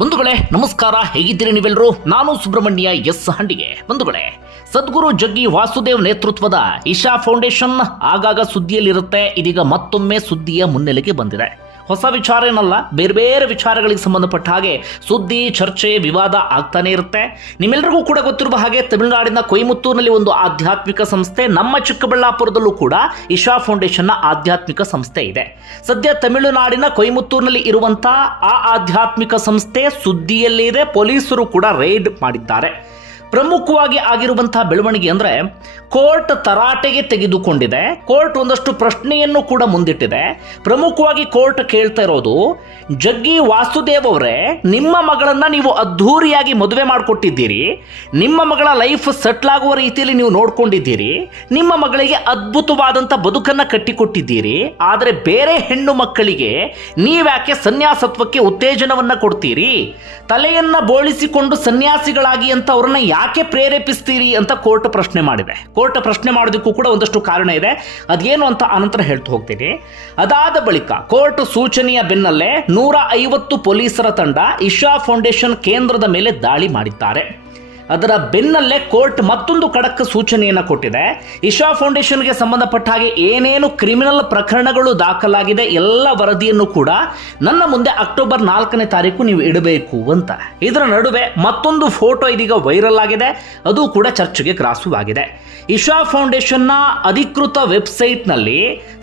ಬಂಧುಗಳೇ, ನಮಸ್ಕಾರ. ಹೇಗಿದ್ದೀರಿ ನೀವೆಲ್ಲರೂ ನಾನು ಸುಬ್ರಹ್ಮಣ್ಯ ಎಸ್ ಹಂಡಿಗೆ. ಬಂಧುಗಳೇ, ಸದ್ಗುರು ಜಗ್ಗಿ ವಾಸುದೇವ್ ನೇತೃತ್ವದ ಇಶಾ ಫೌಂಡೇಶನ್ ಆಗಾಗ ಸುದ್ದಿಯಲ್ಲಿರುತ್ತೆ. ಇದೀಗ ಮತ್ತೊಮ್ಮೆ ಸುದ್ದಿಯ ಮುನ್ನೆಲೆಗೆ ಬಂದಿದೆ. ಹೊಸ ವಿಚಾರ ಏನಲ್ಲ ಬೇರೆ ಬೇರೆ ವಿಚಾರಗಳಿಗೆ ಸಂಬಂಧಪಟ್ಟ ಹಾಗೆ ಸುದ್ದಿ, ಚರ್ಚೆ, ವಿವಾದ ಆಗ್ತಾನೆ ಇರುತ್ತೆ. ನಿಮ್ಮೆಲ್ಲರಿಗೂ ಕೂಡ ಗೊತ್ತಿರುವ ಹಾಗೆ ತಮಿಳುನಾಡಿನ ಕೊಯಮತ್ತೂರಿನಲ್ಲಿ ಒಂದು ಆಧ್ಯಾತ್ಮಿಕ ಸಂಸ್ಥೆ ನಮ್ಮ ಚಿಕ್ಕಬಳ್ಳಾಪುರದಲ್ಲೂ ಕೂಡ ಇಶಾ ಫೌಂಡೇಶನ್ನ ಆಧ್ಯಾತ್ಮಿಕ ಸಂಸ್ಥೆ ಇದೆ. ಸದ್ಯ ತಮಿಳುನಾಡಿನ ಕೊಯಮತ್ತೂರಿನಲ್ಲಿ ಇರುವಂತಹ ಆ ಆಧ್ಯಾತ್ಮಿಕ ಸಂಸ್ಥೆ ಸುದ್ದಿಯಲ್ಲಿದೆ ಪೊಲೀಸರು ಕೂಡ ರೈಡ್ ಮಾಡಿದ್ದಾರೆ. ಪ್ರಮುಖವಾಗಿ ಆಗಿರುವಂತಹ ಬೆಳವಣಿಗೆ ಅಂದ್ರೆ ಕೋರ್ಟ್ ತರಾಟೆಗೆ ತೆಗೆದುಕೊಂಡಿದೆ. ಕೋರ್ಟ್ ಒಂದಷ್ಟು ಪ್ರಶ್ನೆಯನ್ನು ಕೂಡ ಮುಂದಿಟ್ಟಿದೆ. ಪ್ರಮುಖವಾಗಿ ಕೋರ್ಟ್ ಕೇಳ್ತಾ ಇರೋದು, ಜಗ್ಗಿ ವಾಸುದೇವ್ ಅವರೇ, ನಿಮ್ಮ ಮಗಳನ್ನ ನೀವು ಅದ್ಧೂರಿಯಾಗಿ ಮದುವೆ ಮಾಡಿಕೊಟ್ಟಿದ್ದೀರಿ. ನಿಮ್ಮ ಮಗಳ ಲೈಫ್ ಸೆಟ್ಲ್ ಆಗುವ ರೀತಿಯಲ್ಲಿ ನೀವು ನೋಡ್ಕೊಂಡಿದ್ದೀರಿ. ನಿಮ್ಮ ಮಗಳಿಗೆ ಅದ್ಭುತವಾದಂಥ ಬದುಕನ್ನ ಕಟ್ಟಿಕೊಟ್ಟಿದ್ದೀರಿ. ಆದರೆ ಬೇರೆ ಹೆಣ್ಣು ಮಕ್ಕಳಿಗೆ ನೀವ್ಯಾಕೆ ಸನ್ಯಾಸತ್ವಕ್ಕೆ ಉತ್ತೇಜನವನ್ನ ಕೊಡ್ತೀರಿ? ತಲೆಯನ್ನ ಬೋಳಿಸಿಕೊಂಡು ಸನ್ಯಾಸಿಗಳಾಗಿ ಅಂತ ಅವ್ರನ್ನ ಯಾಕೆ ಪ್ರೇರೇಪಿಸ್ತೀರಿ ಅಂತ ಕೋರ್ಟ್ ಪ್ರಶ್ನೆ ಮಾಡಿದೆ. ಕೋರ್ಟ್ ಪ್ರಶ್ನೆ ಮಾಡೋದಕ್ಕೂ ಕೂಡ ಒಂದಷ್ಟು ಕಾರಣ ಇದೆ. ಅದೇನು ಅಂತ ಅನಂತರ ಹೇಳ್ತಾ ಹೋಗ್ತೀನಿ. ಅದಾದ ಬಳಿಕ ಕೋರ್ಟ್ ಸೂಚನೆಯ ಬೆನ್ನಲ್ಲೇ ನೂರ ಐವತ್ತು ಪೊಲೀಸರ ತಂಡ ಇಶಾ ಫೌಂಡೇಶನ್ ಕೇಂದ್ರದ ಮೇಲೆ ದಾಳಿ ಮಾಡಿದ್ದಾರೆ. ಅದರ ಬೆನ್ನಲ್ಲೇ ಕೋರ್ಟ್ ಮತ್ತೊಂದು ಖಡಕ್ ಸೂಚನೆಯನ್ನು ಕೊಟ್ಟಿದೆ. ಇಶಾ ಫೌಂಡೇಶನ್ಗೆ ಸಂಬಂಧಪಟ್ಟ ಹಾಗೆ ಏನೇನು ಕ್ರಿಮಿನಲ್ ಪ್ರಕರಣಗಳು ದಾಖಲಾಗಿದೆ ಎಲ್ಲ ವರದಿಯನ್ನು ಕೂಡ ನನ್ನ ಮುಂದೆ ಅಕ್ಟೋಬರ್ ನಾಲ್ಕನೇ ತಾರೀಕು ನೀವು ಇಡಬೇಕು ಅಂತ. ಇದರ ನಡುವೆ ಮತ್ತೊಂದು ಫೋಟೋ ಇದೀಗ ವೈರಲ್ ಆಗಿದೆ. ಅದು ಕೂಡ ಚರ್ಚೆಗೆ ಗ್ರಾಸವಾಗಿದೆ ಇಶಾ ಫೌಂಡೇಶನ್ನ ಅಧಿಕೃತ ವೆಬ್ಸೈಟ್ನಲ್ಲಿ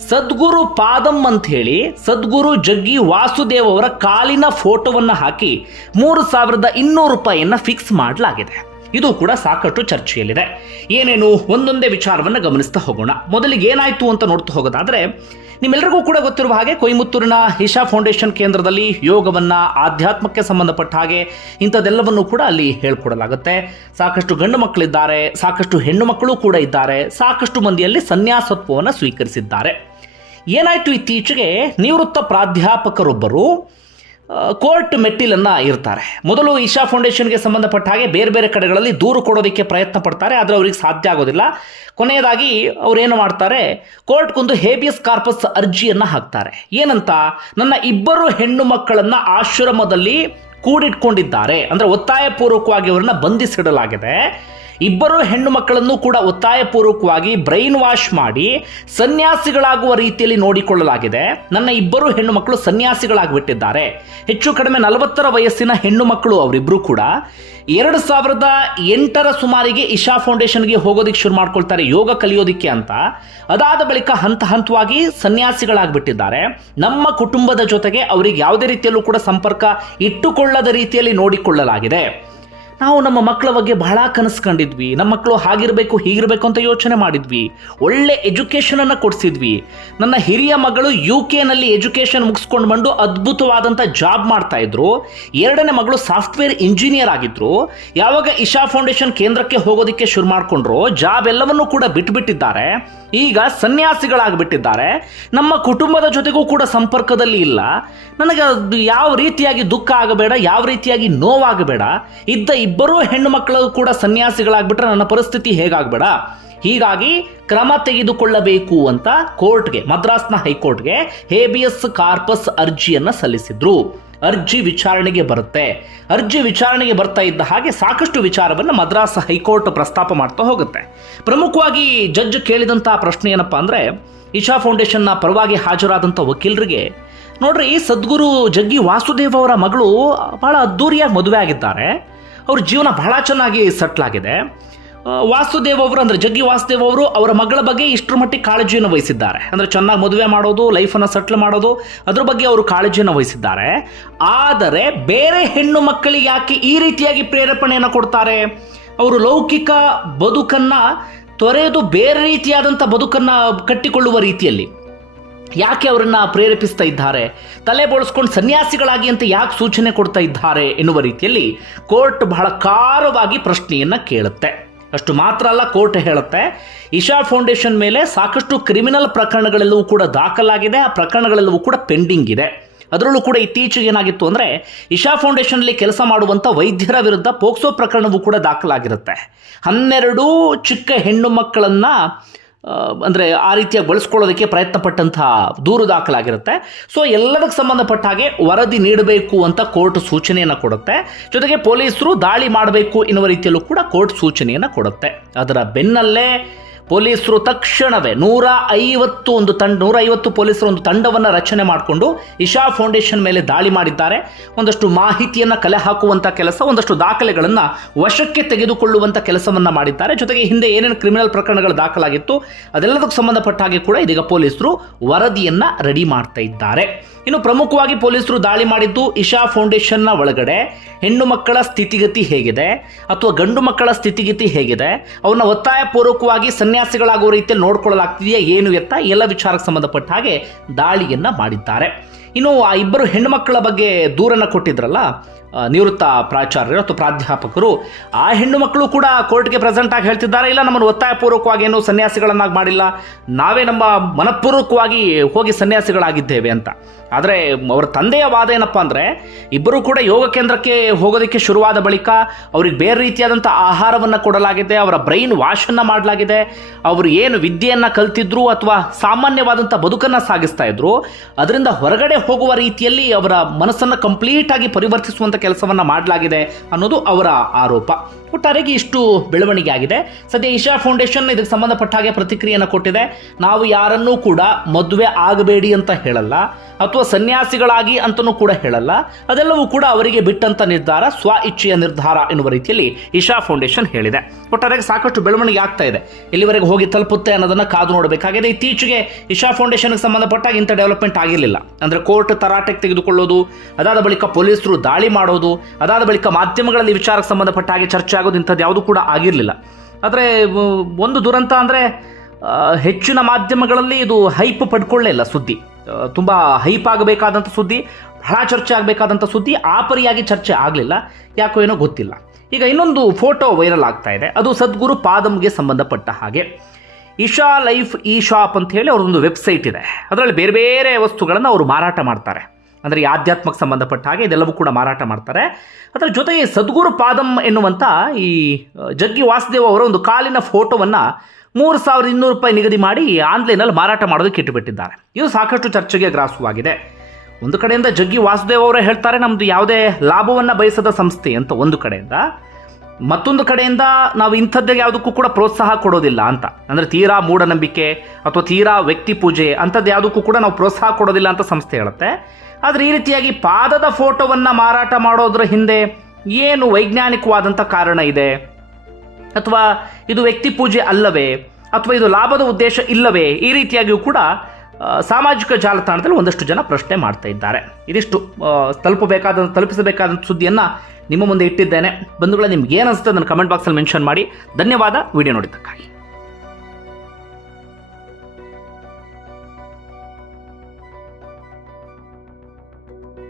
ಸದ್ಗುರು ಪಾದಂ ಅಂತ ಹೇಳಿ ಸದ್ಗುರು ಜಗ್ಗಿ ವಾಸುದೇವ್ ಅವರ ಕಾಲಿನ ಫೋಟೋವನ್ನು ಹಾಕಿ ಮೂರು ಸಾವಿರದ ಇನ್ನೂರು ರೂಪಾಯಿಯನ್ನು ಫಿಕ್ಸ್ ಮಾಡಲಾಗಿದೆ. ಇದು ಕೂಡ ಸಾಕಷ್ಟು ಚರ್ಚೆಯಲ್ಲಿದೆ. ಏನೇನು ಒಂದೊಂದೇ ವಿಚಾರವನ್ನು ಗಮನಿಸ್ತಾ ಹೋಗೋಣ. ಮೊದಲಿಗೆ ಏನಾಯಿತು ಅಂತ ನೋಡ್ತಾ ಹೋಗೋದಾದರೆ ನಿಮ್ಮೆಲ್ಲರಿಗೂ ಕೂಡ ಗೊತ್ತಿರುವ ಹಾಗೆ ಕೊಯಮತ್ತೂರಿನ ಇಶಾ ಫೌಂಡೇಶನ್ ಕೇಂದ್ರದಲ್ಲಿ ಯೋಗವನ್ನು ಆಧ್ಯಾತ್ಮಕ್ಕೆ ಸಂಬಂಧಪಟ್ಟ ಹಾಗೆ ಇಂಥದ್ದೆಲ್ಲವನ್ನು ಕೂಡ ಅಲ್ಲಿ ಹೇಳ್ಕೊಡಲಾಗುತ್ತೆ. ಸಾಕಷ್ಟು ಗಂಡು ಮಕ್ಕಳಿದ್ದಾರೆ, ಸಾಕಷ್ಟು ಹೆಣ್ಣು ಮಕ್ಕಳು ಕೂಡ ಇದ್ದಾರೆ, ಸಾಕಷ್ಟು ಮಂದಿಯಲ್ಲಿ ಸನ್ಯಾಸತ್ವವನ್ನು ಸ್ವೀಕರಿಸಿದ್ದಾರೆ. ಏನಾಯಿತು ಇತ್ತೀಚೆಗೆ, ನಿವೃತ್ತ ಪ್ರಾಧ್ಯಾಪಕರೊಬ್ಬರು ಕೋರ್ಟ್ ಮೆಟ್ಟಿಲನ್ನು ಇರ್ತಾರೆ. ಮೊದಲು ಇಶಾ ಫೌಂಡೇಶನ್ಗೆ ಸಂಬಂಧಪಟ್ಟ ಹಾಗೆ ಬೇರೆ ಬೇರೆ ಕಡೆಗಳಲ್ಲಿ ದೂರು ಕೊಡೋದಕ್ಕೆ ಪ್ರಯತ್ನ ಪಡ್ತಾರೆ, ಆದರೆ ಅವ್ರಿಗೆ ಸಾಧ್ಯ ಆಗೋದಿಲ್ಲ. ಕೊನೆಯದಾಗಿ ಅವರೇನು ಮಾಡ್ತಾರೆ, ಕೋರ್ಟ್ಗೊಂದು ಹೇಬಿಯಸ್ ಕಾರ್ಪಸ್ ಅರ್ಜಿಯನ್ನು ಹಾಕ್ತಾರೆ. ಏನಂತ, ನನ್ನ ಇಬ್ಬರು ಹೆಣ್ಣು ಮಕ್ಕಳನ್ನು ಆಶ್ರಮದಲ್ಲಿ ಕೂಡಿಟ್ಕೊಂಡಿದ್ದಾರೆ. ಅಂದರೆ ಒತ್ತಾಯಪೂರ್ವಕವಾಗಿ ಅವರನ್ನು ಬಂಧಿಸಿಡಲಾಗಿದೆ. ಇಬ್ಬರು ಹೆಣ್ಣು ಮಕ್ಕಳನ್ನು ಕೂಡ ಒತ್ತಾಯಪೂರ್ವಕವಾಗಿ ಬ್ರೈನ್ ವಾಶ್ ಮಾಡಿ ಸನ್ಯಾಸಿಗಳಾಗುವ ರೀತಿಯಲ್ಲಿ ನೋಡಿಕೊಳ್ಳಲಾಗಿದೆ. ನನ್ನ ಇಬ್ಬರು ಹೆಣ್ಣು ಮಕ್ಕಳು ಸನ್ಯಾಸಿಗಳಾಗಿಬಿಟ್ಟಿದ್ದಾರೆ. ಹೆಚ್ಚು ಕಡಿಮೆ ನಲವತ್ತರ ವಯಸ್ಸಿನ ಹೆಣ್ಣು ಮಕ್ಕಳು ಅವರಿಬ್ಬರು ಕೂಡ ಎರಡು ಸಾವಿರದ ಎಂಟರ ಸುಮಾರಿಗೆ ಇಶಾ ಫೌಂಡೇಶನ್ಗೆ ಹೋಗೋದಕ್ಕೆ ಶುರು ಮಾಡ್ಕೊಳ್ತಾರೆ, ಯೋಗ ಕಲಿಯೋದಿಕ್ಕೆ ಅಂತ. ಅದಾದ ಬಳಿಕ ಹಂತ ಹಂತವಾಗಿ ಸನ್ಯಾಸಿಗಳಾಗ್ಬಿಟ್ಟಿದ್ದಾರೆ. ನಮ್ಮ ಕುಟುಂಬದ ಜೊತೆಗೆ ಅವರಿಗೆ ಯಾವುದೇ ರೀತಿಯಲ್ಲೂ ಕೂಡ ಸಂಪರ್ಕ ಇಟ್ಟುಕೊಳ್ಳದ ರೀತಿಯಲ್ಲಿ ನೋಡಿಕೊಳ್ಳಲಾಗಿದೆ. ನಾವು ನಮ್ಮ ಮಕ್ಕಳ ಬಗ್ಗೆ ಬಹಳ ಕನಸು ಕಂಡಿದ್ವಿ ನಮ್ಮ ಮಕ್ಕಳು ಹಾಗಿರಬೇಕು, ಹೀಗಿರಬೇಕು ಅಂತ ಯೋಚನೆ ಮಾಡಿದ್ವಿ. ಒಳ್ಳೆ ಎಜುಕೇಷನನ್ನು ಕೊಡಿಸಿದ್ವಿ. ನನ್ನ ಹಿರಿಯ ಮಗಳು ಯು ನಲ್ಲಿ ಎಜುಕೇಷನ್ ಮುಗಿಸ್ಕೊಂಡು ಬಂದು ಅದ್ಭುತವಾದಂಥ ಜಾಬ್ ಮಾಡ್ತಾ ಇದ್ರು. ಎರಡನೇ ಮಗಳು ಸಾಫ್ಟ್ವೇರ್ ಇಂಜಿನಿಯರ್ ಆಗಿದ್ರು. ಯಾವಾಗ ಇಶಾ ಫೌಂಡೇಶನ್ ಕೇಂದ್ರಕ್ಕೆ ಹೋಗೋದಕ್ಕೆ ಶುರು ಮಾಡಿಕೊಂಡ್ರು ಜಾಬ್ ಎಲ್ಲವನ್ನೂ ಕೂಡ ಬಿಟ್ಟುಬಿಟ್ಟಿದ್ದಾರೆ ಈಗ ಸನ್ಯಾಸಿಗಳಾಗಿಬಿಟ್ಟಿದ್ದಾರೆ. ನಮ್ಮ ಕುಟುಂಬದ ಜೊತೆಗೂ ಕೂಡ ಸಂಪರ್ಕದಲ್ಲಿ ಇಲ್ಲ. ನನಗೆ ಯಾವ ರೀತಿಯಾಗಿ ದುಃಖ ಆಗಬೇಡ, ಯಾವ ರೀತಿಯಾಗಿ ನೋವಾಗಬೇಡ. ಇದ್ದ ಇಬ್ಬರೂ ಹೆಣ್ಣು ಮಕ್ಕಳು ಕೂಡ ಸನ್ಯಾಸಿಗಳಾಗ್ಬಿಟ್ರೆ ನನ್ನ ಪರಿಸ್ಥಿತಿ ಹೇಗಾಗ್ಬೇಡ? ಹೀಗಾಗಿ ಕ್ರಮ ತೆಗೆದುಕೊಳ್ಳಬೇಕು ಅಂತ ಕೋರ್ಟ್ಗೆ, ಮದ್ರಾಸ್ನ ಹೈಕೋರ್ಟ್ಗೆ ಹೇಬಿಯಸ್ ಕಾರ್ಪಸ್ ಅರ್ಜಿಯನ್ನ ಸಲ್ಲಿಸಿದ್ರು. ಅರ್ಜಿ ವಿಚಾರಣೆಗೆ ಬರುತ್ತೆ. ಅರ್ಜಿ ವಿಚಾರಣೆಗೆ ಬರ್ತಾ ಇದ್ದ ಹಾಗೆ ಸಾಕಷ್ಟು ವಿಚಾರವನ್ನು ಮದ್ರಾಸ್ ಹೈಕೋರ್ಟ್ ಪ್ರಸ್ತಾಪ ಮಾಡ್ತಾ ಹೋಗುತ್ತೆ. ಪ್ರಮುಖವಾಗಿ ಜಡ್ಜ್ ಕೇಳಿದಂತಹ ಪ್ರಶ್ನೆ ಏನಪ್ಪಾ ಅಂದ್ರೆ, ಇಶಾ ಫೌಂಡೇಶನ್ನ ಪರವಾಗಿ ಹಾಜರಾದಂಥ ವಕೀಲರಿಗೆ, ನೋಡ್ರಿ ಸದ್ಗುರು ಜಗ್ಗಿ ವಾಸುದೇವ್ ಅವರ ಮಗಳು ಬಹಳ ಅದ್ದೂರಿಯಾಗಿ ಮದುವೆ ಆಗಿದ್ದಾರೆ. ಅವ್ರ ಜೀವನ ಬಹಳ ಚೆನ್ನಾಗಿ ಸೆಟ್ಲ್ ಆಗಿದೆ. ವಾಸುದೇವ್ ಅವರು ಅಂದ್ರೆ ಜಗ್ಗಿ ವಾಸುದೇವ್ ಅವರು ಅವರ ಮಗಳ ಬಗ್ಗೆ ಇಷ್ಟರ ಮಟ್ಟಿಗೆ ಕಾಳಜಿಯನ್ನು ವಹಿಸಿದ್ದಾರೆ. ಅಂದ್ರೆ ಚೆನ್ನಾಗಿ ಮದುವೆ ಮಾಡೋದು ಲೈಫನ್ನು ಸೆಟ್ಲ್ ಮಾಡೋದು, ಅದ್ರ ಬಗ್ಗೆ ಅವರು ಕಾಳಜಿಯನ್ನು ವಹಿಸಿದ್ದಾರೆ. ಆದರೆ ಬೇರೆ ಹೆಣ್ಣು ಮಕ್ಕಳಿಗೆ ಯಾಕೆ ಈ ರೀತಿಯಾಗಿ ಪ್ರೇರೇಪಣೆಯನ್ನು ಕೊಡ್ತಾರೆ? ಅವರು ಲೌಕಿಕ ಬದುಕನ್ನ ತೊರೆದು ಬೇರೆ ರೀತಿಯಾದಂಥ ಬದುಕನ್ನ ಕಟ್ಟಿಕೊಳ್ಳುವ ರೀತಿಯಲ್ಲಿ. ಯಾಕೆ ಅವರನ್ನು ಪ್ರೇರೇಪಿಸ್ತಾ ಇದ್ದಾರೆ? ತಲೆ ಬೋಳಿಸ್ಕೊಂಡು ಸನ್ಯಾಸಿಗಳಾಗಿ ಅಂತ ಯಾಕೆ ಸೂಚನೆ ಕೊಡ್ತಾ ಇದ್ದಾರೆ ಎನ್ನುವ ರೀತಿಯಲ್ಲಿ ಕೋರ್ಟ್ ಬಹಳ ಖಾರವಾಗಿ ಪ್ರಶ್ನೆಯನ್ನ ಕೇಳುತ್ತೆ. ಅಷ್ಟು ಮಾತ್ರ ಅಲ್ಲ, ಕೋರ್ಟ್ ಹೇಳುತ್ತೆ, ಇಶಾ ಫೌಂಡೇಶನ್ ಮೇಲೆ ಸಾಕಷ್ಟು ಕ್ರಿಮಿನಲ್ ಪ್ರಕರಣಗಳೆಲ್ಲವೂ ಕೂಡ ದಾಖಲಾಗಿದೆ, ಆ ಪ್ರಕರಣಗಳೆಲ್ಲವೂ ಕೂಡ ಪೆಂಡಿಂಗ್ ಇದೆ. ಅದರಲ್ಲೂ ಕೂಡ ಇತ್ತೀಚೆಗೆ ಏನಾಗಿತ್ತು ಅಂದರೆ, ಇಶಾ ಫೌಂಡೇಶನ್ಲಿ ಕೆಲಸ ಮಾಡುವಂಥ ವೈದ್ಯರ ವಿರುದ್ಧ ಪೋಕ್ಸೋ ಪ್ರಕರಣವೂ ಕೂಡ ದಾಖಲಾಗಿರುತ್ತೆ. ಹನ್ನೆರಡು ಚಿಕ್ಕ ಹೆಣ್ಣು ಮಕ್ಕಳನ್ನ ಅಂದರೆ ಆ ರೀತಿಯಾಗಿ ಬಳಸ್ಕೊಳ್ಳೋದಕ್ಕೆ ಪ್ರಯತ್ನ ಪಟ್ಟಂತಹ ದೂರು ದಾಖಲಾಗಿರುತ್ತೆ. ಸೊ ಎಲ್ಲದಕ್ಕೆ ಸಂಬಂಧಪಟ್ಟ ಹಾಗೆ ವರದಿ ನೀಡಬೇಕು ಅಂತ ಕೋರ್ಟ್ ಸೂಚನೆಯನ್ನು ಕೊಡುತ್ತೆ. ಜೊತೆಗೆ ಪೊಲೀಸರು ದಾಳಿ ಮಾಡಬೇಕು ಎನ್ನುವ ರೀತಿಯಲ್ಲೂ ಕೂಡ ಕೋರ್ಟ್ ಸೂಚನೆಯನ್ನು ಕೊಡುತ್ತೆ. ಅದರ ಬೆನ್ನಲ್ಲೇ ಪೊಲೀಸರು ತಕ್ಷಣವೇ ನೂರ ಐವತ್ತು ಒಂದು ತಂಡ, ನೂರ ಐವತ್ತು ಪೊಲೀಸರು ಒಂದು ತಂಡವನ್ನು ರಚನೆ ಮಾಡಿಕೊಂಡು ಇಶಾ ಫೌಂಡೇಶನ್ ಮೇಲೆ ದಾಳಿ ಮಾಡಿದ್ದಾರೆ. ಒಂದಷ್ಟು ಮಾಹಿತಿಯನ್ನು ಕಲೆ ಹಾಕುವಂಥ ಕೆಲಸ, ಒಂದಷ್ಟು ದಾಖಲೆಗಳನ್ನು ವಶಕ್ಕೆ ತೆಗೆದುಕೊಳ್ಳುವಂಥ ಕೆಲಸವನ್ನು ಮಾಡಿದ್ದಾರೆ. ಜೊತೆಗೆ ಹಿಂದೆ ಏನೇನು ಕ್ರಿಮಿನಲ್ ಪ್ರಕರಣಗಳು ದಾಖಲಾಗಿತ್ತು, ಅದೆಲ್ಲದಕ್ಕೆ ಸಂಬಂಧಪಟ್ಟ ಹಾಗೆ ಕೂಡ ಇದೀಗ ಪೊಲೀಸರು ವರದಿಯನ್ನು ರೆಡಿ ಮಾಡ್ತಾ ಇದ್ದಾರೆ. ಇನ್ನು ಪ್ರಮುಖವಾಗಿ ಪೊಲೀಸರು ದಾಳಿ ಮಾಡಿದ್ದು ಇಶಾ ಫೌಂಡೇಶನ್ನ ಒಳಗಡೆ ಹೆಣ್ಣು ಮಕ್ಕಳ ಸ್ಥಿತಿಗತಿ ಹೇಗಿದೆ, ಅಥವಾ ಗಂಡು ಮಕ್ಕಳ ಸ್ಥಿತಿಗತಿ ಹೇಗಿದೆ, ಅವನ್ನ ಒತ್ತಾಯಪೂರ್ವಕವಾಗಿ ಸನ್ಯಾಸಿಗಳಾಗುವ ರೀತಿಯಲ್ಲಿ ನೋಡ್ಕೊಳ್ಳಲಾಗ್ತಿದೆಯಾ ಏನು ಎತ್ತ ಎಲ್ಲ ವಿಚಾರಕ್ಕೆ ಸಂಬಂಧಪಟ್ಟ ಹಾಗೆ ದಾಳಿಯನ್ನ ಮಾಡಿದ್ದಾರೆ. ಇನ್ನು ಆ ಇಬ್ಬರು ಹೆಣ್ಣುಮಕ್ಕಳ ಬಗ್ಗೆ ದೂರನ್ನ ಕೊಟ್ಟಿದ್ರಲ್ಲ ನಿವೃತ್ತ ಪ್ರಾಚಾರ್ಯರು ಅಥವಾ ಪ್ರಾಧ್ಯಾಪಕರು, ಆ ಹೆಣ್ಣು ಮಕ್ಕಳು ಕೂಡ ಕೋರ್ಟ್ಗೆ ಪ್ರೆಸೆಂಟ್ ಆಗಿ ಹೇಳ್ತಿದ್ದಾರೆ. ಇಲ್ಲ, ನಮ್ಮನ್ನು ಒತ್ತಾಯಪೂರ್ವಕವಾಗಿ ಏನು ಸನ್ಯಾಸಿಗಳನ್ನಾಗಿ ಮಾಡಿಲ್ಲ. ನಾವೇ ನಮ್ಮ ಮನಪೂರ್ವಕವಾಗಿ ಹೋಗಿ ಸನ್ಯಾಸಿಗಳಾಗಿದ್ದೇವೆ ಅಂತ. ಆದರೆ ಅವರ ತಂದೆಯ ವಾದ ಏನಪ್ಪ ಅಂದರೆ, ಇಬ್ಬರು ಕೂಡ ಯೋಗ ಕೇಂದ್ರಕ್ಕೆ ಹೋಗೋದಕ್ಕೆ ಶುರುವಾದ ಬಳಿಕ ಅವ್ರಿಗೆ ಬೇರೆ ರೀತಿಯಾದಂಥ ಆಹಾರವನ್ನು ಕೊಡಲಾಗಿದೆ, ಅವರ ಬ್ರೈನ್ ವಾಶನ್ನು ಮಾಡಲಾಗಿದೆ ಅವರು ಏನು ವಿದ್ಯೆಯನ್ನು ಕಲ್ತಿದ್ರು ಅಥವಾ ಸಾಮಾನ್ಯವಾದಂಥ ಬದುಕನ್ನು ಸಾಗಿಸ್ತಾ ಇದ್ರು, ಅದರಿಂದ ಹೊರಗಡೆ ಹೋಗುವ ರೀತಿಯಲ್ಲಿ ಅವರ ಮನಸ್ಸನ್ನು ಕಂಪ್ಲೀಟ್ ಆಗಿ ಪರಿವರ್ತಿಸುವಂಥ ಕೆಲಸವನ್ನು ಮಾಡಲಾಗಿದೆ ಅನ್ನೋದು ಅವರ ಆರೋಪ. ಒಟ್ಟಾರೆಗೆ ಇಷ್ಟು ಬೆಳವಣಿಗೆ ಆಗಿದೆ. ಸದ್ಯ ಇಶಾ ಫೌಂಡೇಶನ್ ಇದಕ್ಕೆ ಸಂಬಂಧಪಟ್ಟ ಹಾಗೆ ಪ್ರತಿಕ್ರಿಯೆಯನ್ನು ಕೊಟ್ಟಿದೆ. ನಾವು ಯಾರನ್ನೂ ಕೂಡ ಮದುವೆ ಆಗಬೇಡಿ ಅಂತ ಹೇಳಲ್ಲ, ಅಥವಾ ಸನ್ಯಾಸಿಗಳಾಗಿ ಅಂತಲೂ ಕೂಡ ಹೇಳಲ್ಲ. ಅದೆಲ್ಲವೂ ಕೂಡ ಅವರಿಗೆ ಬಿಟ್ಟಂತ ನಿರ್ಧಾರ ಸ್ವ ಇಚ್ಛೆಯ ನಿರ್ಧಾರ ಎನ್ನುವ ರೀತಿಯಲ್ಲಿ ಇಶಾ ಫೌಂಡೇಶನ್ ಹೇಳಿದೆ. ಒಟ್ಟಾರೆಗೆ ಸಾಕಷ್ಟು ಬೆಳವಣಿಗೆ ಆಗ್ತಾ ಇದೆ. ಹೋಗಿ ತಲುಪುತ್ತೆ ಅನ್ನೋದನ್ನ ಕಾದು ನೋಡಬೇಕಾಗಿದೆ ಇತ್ತೀಚೆಗೆ ಇಶಾ ಫೌಂಡೇಶನ್ಗೆ ಸಂಬಂಧಪಟ್ಟಾಗ ಇಂಥ ಡೆವಲಪ್ಮೆಂಟ್ ಆಗಿರಲಿಲ್ಲ. ಅಂದ್ರೆ ಕೋರ್ಟ್ ತರಾಟೆಗೆ ತೆಗೆದುಕೊಳ್ಳೋದು, ಅದಾದ ಬಳಿಕ ಪೊಲೀಸರು ದಾಳಿ ಮಾಡೋದು, ಅದಾದ ಬಳಿಕ ಮಾಧ್ಯಮಗಳಲ್ಲಿ ವಿಚಾರಕ್ಕೆ ಸಂಬಂಧಪಟ್ಟ ಹಾಗೆ ಚರ್ಚೆ ಆಗೋದು ಇಂಥದ್ದು ಯಾವುದು ಕೂಡ ಆಗಿರಲಿಲ್ಲ. ಆದರೆ ಒಂದು ದುರಂತ ಅಂದರೆ ಹೆಚ್ಚಿನ ಮಾಧ್ಯಮಗಳಲ್ಲಿ ಇದು ಹೈಪ್ ಪಡ್ಕೊಳ್ಳೇ ಇಲ್ಲ ಸುದ್ದಿ. ತುಂಬ ಹೈಪ್ ಆಗಬೇಕಾದಂಥ ಸುದ್ದಿ ಬಹಳ ಚರ್ಚೆ ಆಗಬೇಕಾದಂಥ ಸುದ್ದಿ ಆ ಪರಿಯಾಗಿ ಚರ್ಚೆ ಆಗಲಿಲ್ಲ. ಯಾಕೋ ಏನೋ ಗೊತ್ತಿಲ್ಲ. ಈಗ ಇನ್ನೊಂದು ಫೋಟೋ ವೈರಲ್ ಆಗ್ತಾ ಇದೆ. ಅದು ಸದ್ಗುರು ಪಾದಂಗೆ ಸಂಬಂಧಪಟ್ಟ ಹಾಗೆ. ಇಶಾ ಲೈಫ್ ಇ ಶಾಪ್ ಅಂತ ಹೇಳಿ ಅವ್ರದ್ದೊಂದು ವೆಬ್ಸೈಟ್ ಇದೆ. ಅದರಲ್ಲಿ ಬೇರೆ ಬೇರೆ ವಸ್ತುಗಳನ್ನು ಅವರು ಮಾರಾಟ ಮಾಡ್ತಾರೆ. ಅಂದರೆ ಈ ಆಧ್ಯಾತ್ಮಕ್ಕೆ ಸಂಬಂಧಪಟ್ಟ ಹಾಗೆ ಇದೆಲ್ಲವೂ ಕೂಡ ಮಾರಾಟ ಮಾಡ್ತಾರೆ. ಅದರ ಜೊತೆಗೆ ಸದ್ಗುರು ಪಾದಂ ಎನ್ನುವಂಥ ಈ ಜಗ್ಗಿ ವಾಸುದೇವ್ ಅವರ ಒಂದು ಕಾಲಿನ ಫೋಟೋವನ್ನು ಮೂರು ಸಾವಿರದ ಇನ್ನೂರು ರೂಪಾಯಿ ನಿಗದಿ ಮಾಡಿ ಆನ್ಲೈನಲ್ಲಿ ಮಾರಾಟ ಮಾಡೋದಕ್ಕೆ ಇಟ್ಟುಬಿಟ್ಟಿದ್ದಾರೆ. ಇದು ಸಾಕಷ್ಟು ಚರ್ಚೆಗೆ ಗ್ರಾಸವಾಗಿದೆ. ಒಂದು ಕಡೆಯಿಂದ ಜಗ್ಗಿ ವಾಸುದೇವ್ ಅವರೇ ಹೇಳ್ತಾರೆ ನಮ್ಮದು ಯಾವುದೇ ಲಾಭವನ್ನು ಬಯಸದ ಸಂಸ್ಥೆ ಅಂತ ಒಂದು ಕಡೆಯಿಂದ. ಮತ್ತೊಂದು ಕಡೆಯಿಂದ ನಾವು ಇಂಥದ್ದೇ ಯಾವುದಕ್ಕೂ ಕೂಡ ಪ್ರೋತ್ಸಾಹ ಕೊಡೋದಿಲ್ಲ ಅಂತ. ಅಂದರೆ ತೀರಾ ಮೂಢನಂಬಿಕೆ ಅಥವಾ ತೀರಾ ವ್ಯಕ್ತಿ ಪೂಜೆ ಅಂಥದ್ದು ಯಾವುದಕ್ಕೂ ಕೂಡ ನಾವು ಪ್ರೋತ್ಸಾಹ ಕೊಡೋದಿಲ್ಲ ಅಂತ ಸಂಸ್ಥೆ ಹೇಳುತ್ತೆ. ಆದರೆ ಈ ರೀತಿಯಾಗಿ ಪಾದದ ಫೋಟೋವನ್ನು ಮಾರಾಟ ಮಾಡೋದ್ರ ಹಿಂದೆ ಏನು ವೈಜ್ಞಾನಿಕವಾದಂಥ ಕಾರಣ ಇದೆ? ಅಥವಾ ಇದು ವ್ಯಕ್ತಿ ಪೂಜೆ ಅಲ್ಲವೇ? ಅಥವಾ ಇದು ಲಾಭದ ಉದ್ದೇಶ ಇಲ್ಲವೇ? ಈ ರೀತಿಯಾಗಿಯೂ ಕೂಡ ಸಾಮಾಜಿಕ ಜಾಲತಾಣದಲ್ಲಿ ಒಂದಷ್ಟು ಜನ ಪ್ರಶ್ನೆ ಮಾಡ್ತಾ ಇದ್ದಾರೆ. ಇದಿಷ್ಟು ತಲುಪಬೇಕಾದ, ತಲುಪಿಸಬೇಕಾದಂಥ ಸುದ್ದಿಯನ್ನು ನಿಮ್ಮ ಮುಂದೆ ಇಟ್ಟಿದ್ದೇನೆ. ಬಂಧುಗಳ, ನಿಮ್ಗೆ ಏನು ಅನಿಸುತ್ತೆ ಅದನ್ನು ಕಮೆಂಟ್ ಬಾಕ್ಸಲ್ಲಿ ಮೆನ್ಷನ್ ಮಾಡಿ. ಧನ್ಯವಾದ, ವಿಡಿಯೋ ನೋಡಿದ್ದಕ್ಕಾಗಿ.